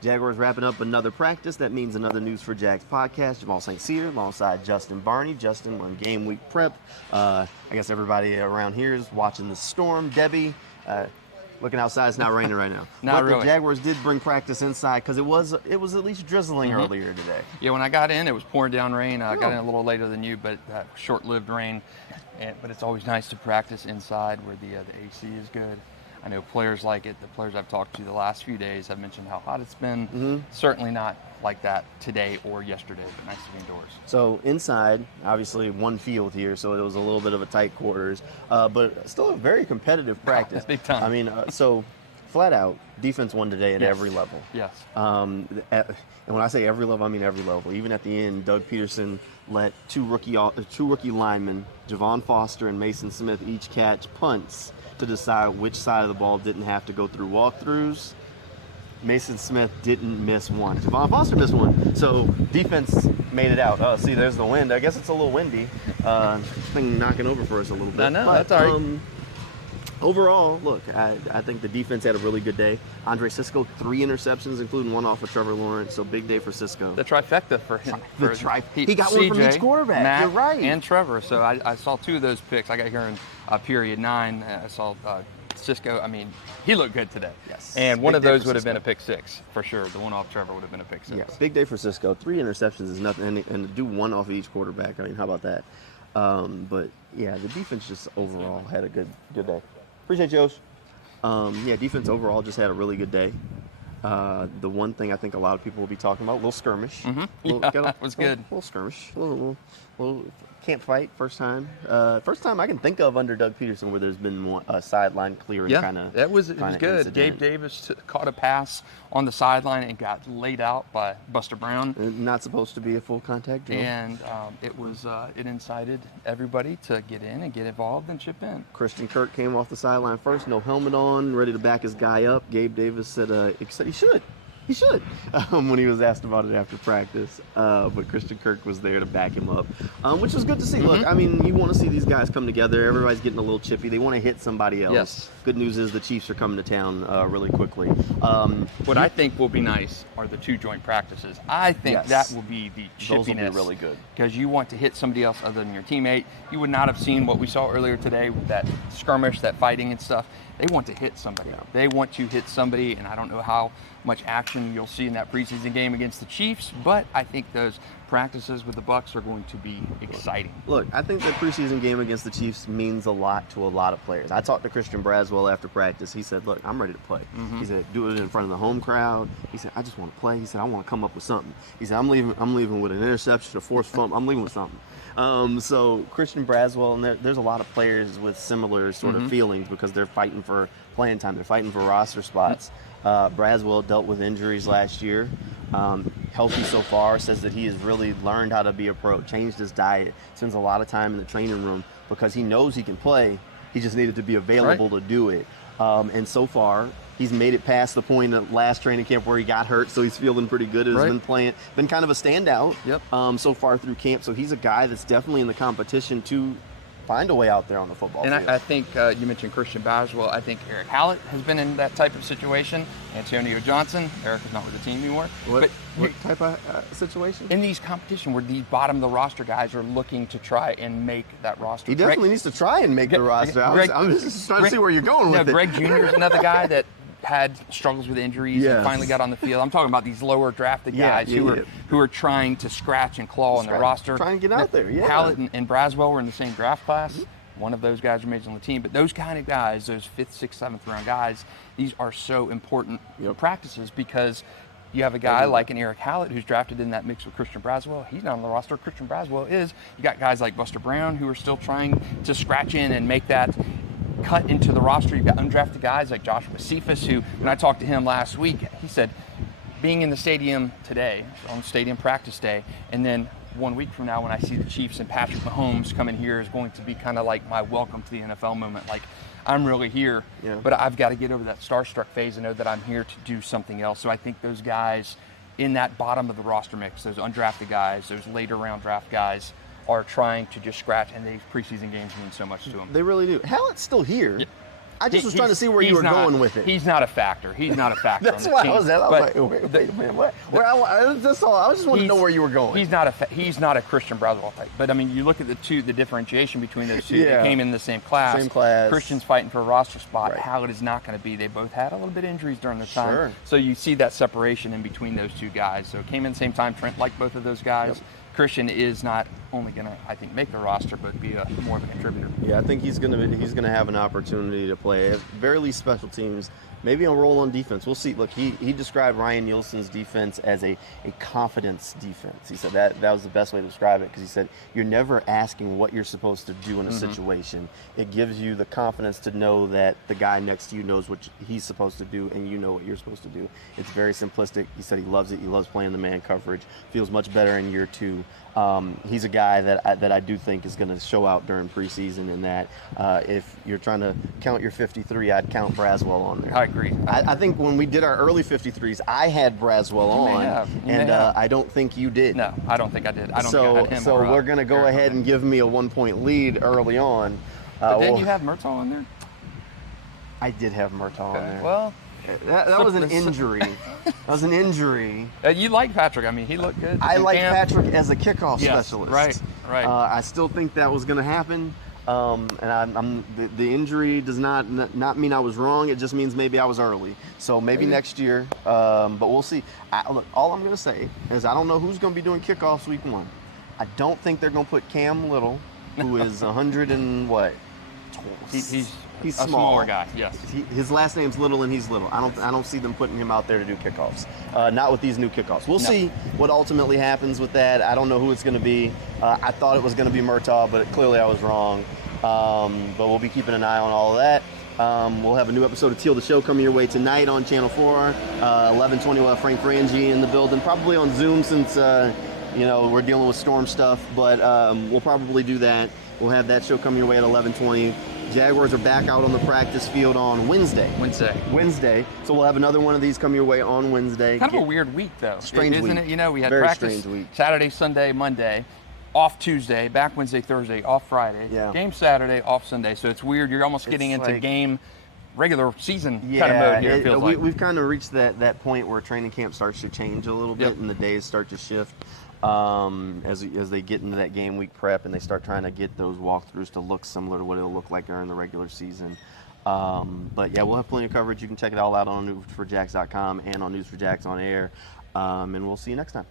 Jaguars wrapping up another practice. That means another News4JAGs podcast. Jamal St alongside Justin Barney. Justin, we're in game week prep. I guess everybody around here is watching the storm. Debbie, looking outside, it's not raining right now. Not but really. The Jaguars did bring practice inside because it was at least drizzling earlier today. Yeah, when I got in, it was pouring down rain. I got in a little later than you, but short-lived rain. But it's always nice to practice inside where the AC is good. I know players like it. The players I've talked to the last few days have mentioned how hot it's been. Certainly not like that today or yesterday, but nice to be indoors. So inside, obviously one field here, so it was a little bit of a tight quarters, but still a very competitive practice. Big time. I mean, so flat out, defense won today at every level. Yes. And when I say every level, I mean every level. Even at the end, Doug Peterson let two rookie linemen, Javon Foster and Mason Smith, each catch punts to decide which side of the ball didn't have to go through walkthroughs. Mason Smith didn't miss one. Javon Foster missed one. So defense made it out. Oh, see, there's the wind. I guess it's a little windy. Thing knocking over for us a little bit. I know, that's all right. Overall, look, I think the defense had a really good day. Andre Cisco, 3 interceptions, including one off of Trevor Lawrence. So big day for Cisco. The trifecta for him. He got one from each quarterback. Matt, You're right. And Trevor. So I saw 2 of those picks. I got here in period 9. I saw Cisco. I mean, he looked good today. Yes. And one Big of day those for would have Cisco. been a pick 6 for sure. The one off Trevor would have been a pick 6. Yeah, big day for Cisco. 3 interceptions is nothing, and to do one off of each quarterback. I mean, how about that? But yeah, the defense just overall had a good day. Appreciate you, Osh. Yeah, defense overall just had a really good day. The one thing I think a lot of people will be talking about, a little skirmish. That was good. Little skirmish. Little camp fight, first time. First time I can think of under Doug Peterson where there's been a sideline clearing kind of. It was good. Incident. Gabe Davis caught a pass on the sideline and got laid out by Buster Brown. Not supposed to be a full contact drill. And it incited everybody to get in and get involved and chip in. Christian Kirk came off the sideline first, no helmet on, ready to back his guy up. Gabe Davis said he should. He should, when he was asked about it after practice. But Christian Kirk was there to back him up, which was good to see. Look, I mean, you want to see these guys come together. Everybody's getting a little chippy. They want to hit somebody else. Yes. Good news is the Chiefs are coming to town really quickly. What I think will be nice are the 2 joint practices. I think that will be the chippiness. Those will be really good. Because you want to hit somebody else other than your teammate. You would not have seen what we saw earlier today with that skirmish, that fighting and stuff. They want to hit somebody. Yeah. They want to hit somebody, and I don't know how much action you'll see in that preseason game against the Chiefs, but I think those practices with the Bucs are going to be exciting. Look, I think the preseason game against the Chiefs means a lot to a lot of players. I talked to Christian Braswell after practice. He said, look, I'm ready to play. He said, do it in front of the home crowd. He said, I just want to play. He said, I want to come up with something. He said, I'm leaving with an interception, a forced fumble. I'm leaving with something. So Christian Braswell, and there's a lot of players with similar sort of feelings because they're fighting for playing time. They're fighting for roster spots. Braswell dealt with injuries last year. Healthy so far, says that he has really learned how to be a pro, changed his diet, spends a lot of time in the training room because he knows he can play. He just needed to be available to do it. And so far, he's made it past the point of last training camp where he got hurt, so he's feeling pretty good. Has been kind of a standout so far through camp. So he's a guy that's definitely in the competition to find a way out there on the football field. And I think you mentioned Christian Braswell. I think Eric Hallett has been in that type of situation. Antonio Johnson. Eric is not with the team anymore. What type of situation? In these competition where the bottom of the roster guys are looking to try and make that roster. He definitely needs to try and make the roster. I'm just trying to see where you're going with it. Greg Jr. is another guy that had struggles with injuries and finally got on the field. I'm talking about these lower drafted guys who are trying to scratch and claw on the roster. Trying to get out there, Hallett and Braswell were in the same draft class. One of those guys remains on the team. But those kind of guys, those 5th, 6th, 7th round guys, these are so important practices because you have a guy like an Eric Hallett who's drafted in that mix with Christian Braswell. He's not on the roster. Christian Braswell is. You got guys like Buster Brown who are still trying to scratch in and make that cut into the roster. You've got undrafted guys like Joshua Cephas, who, when I talked to him last week, he said, being in the stadium today, on stadium practice day, and then 1 week from now when I see the Chiefs and Patrick Mahomes come in here is going to be kind of like my welcome to the NFL moment. Like, I'm really here, but I've got to get over that starstruck phase and know that I'm here to do something else. So I think those guys in that bottom of the roster mix, those undrafted guys, those later round draft guys, are trying to just scratch, and these preseason games mean so much to them. They really do. Hallett's still here. I just was trying to see where you were going with it. He's not a factor. He's not a factor. That's on the why team. I was at. I was like, wait a minute, what? That's all. I just wanted to know where you were going. He's not a Christian Braswell type. But I mean, you look at the differentiation between those two. Yeah. They came in the same class. Same class. Christian's fighting for a roster spot. Right. Howard is not going to be. They both had a little bit of injuries during their time. Sure. So you see that separation in between those two guys. So it came in the same time. Trent liked both of those guys. Yep. Christian is not only going to, I think, make the roster, but be more of a contributor. Yeah, I think he's gonna have an opportunity to play at very least special teams, maybe a role on defense. We'll see. Look, he described Ryan Nielsen's defense as a confidence defense. He said that was the best way to describe it, because he said you're never asking what you're supposed to do in a situation. It gives you the confidence to know that the guy next to you knows what he's supposed to do, and you know what you're supposed to do. It's very simplistic. He said he loves it. He loves playing the man coverage. Feels much better in year 2. He's a guy that I do think is going to show out during preseason, and that if you're trying to count your 53, I'd count Braswell on there. I agree. I think when we did our early 53s, I had Braswell on, and I don't think you did. No, I don't think I did. I don't think I had him. So we're going to go ahead and give me a 1-point lead early on. But then you have Murtaugh on there? I did have Murtaugh on there. Well, that was an injury. That was an injury. You like Patrick. I mean, he looked good. I like Patrick as a kickoff specialist. Right. I still think that was going to happen. And the injury does not mean I was wrong. It just means maybe I was early. So maybe next year. But we'll see. Look, all I'm going to say is I don't know who's going to be doing kickoffs week 1. I don't think they're going to put Cam Little, who is 100 and what? He's a small. smaller guy. Yes. His last name's Little, and he's little. I don't see them putting him out there to do kickoffs. Not with these new kickoffs. We'll see what ultimately happens with that. I don't know who it's going to be. I thought it was going to be Murtaugh, but clearly I was wrong. But we'll be keeping an eye on all of that. We'll have a new episode of Teal the Show coming your way tonight on Channel 4. 11:20 we'll have Frank Frangie in the building, probably on Zoom since we're dealing with storm stuff. But we'll probably do that. We'll have that show coming your way at 11:20. Jaguars are back out on the practice field on Wednesday. So we'll have another one of these come your way on Wednesday. Kind of a weird week, though. Strange isn't week. it? We had Very practice strange week. Saturday, Sunday, Monday, off Tuesday, back Wednesday, Thursday, off Friday, game Saturday, off Sunday. So it's weird. You're almost getting into game regular season kind of mode here, it feels like. We've kind of reached that point where training camp starts to change a little bit and the days start to shift. As they get into that game week prep and they start trying to get those walkthroughs to look similar to what it'll look like during the regular season. But yeah, we'll have plenty of coverage. You can check it all out on News4JAGs.com and on News4JAGs on air. And we'll see you next time.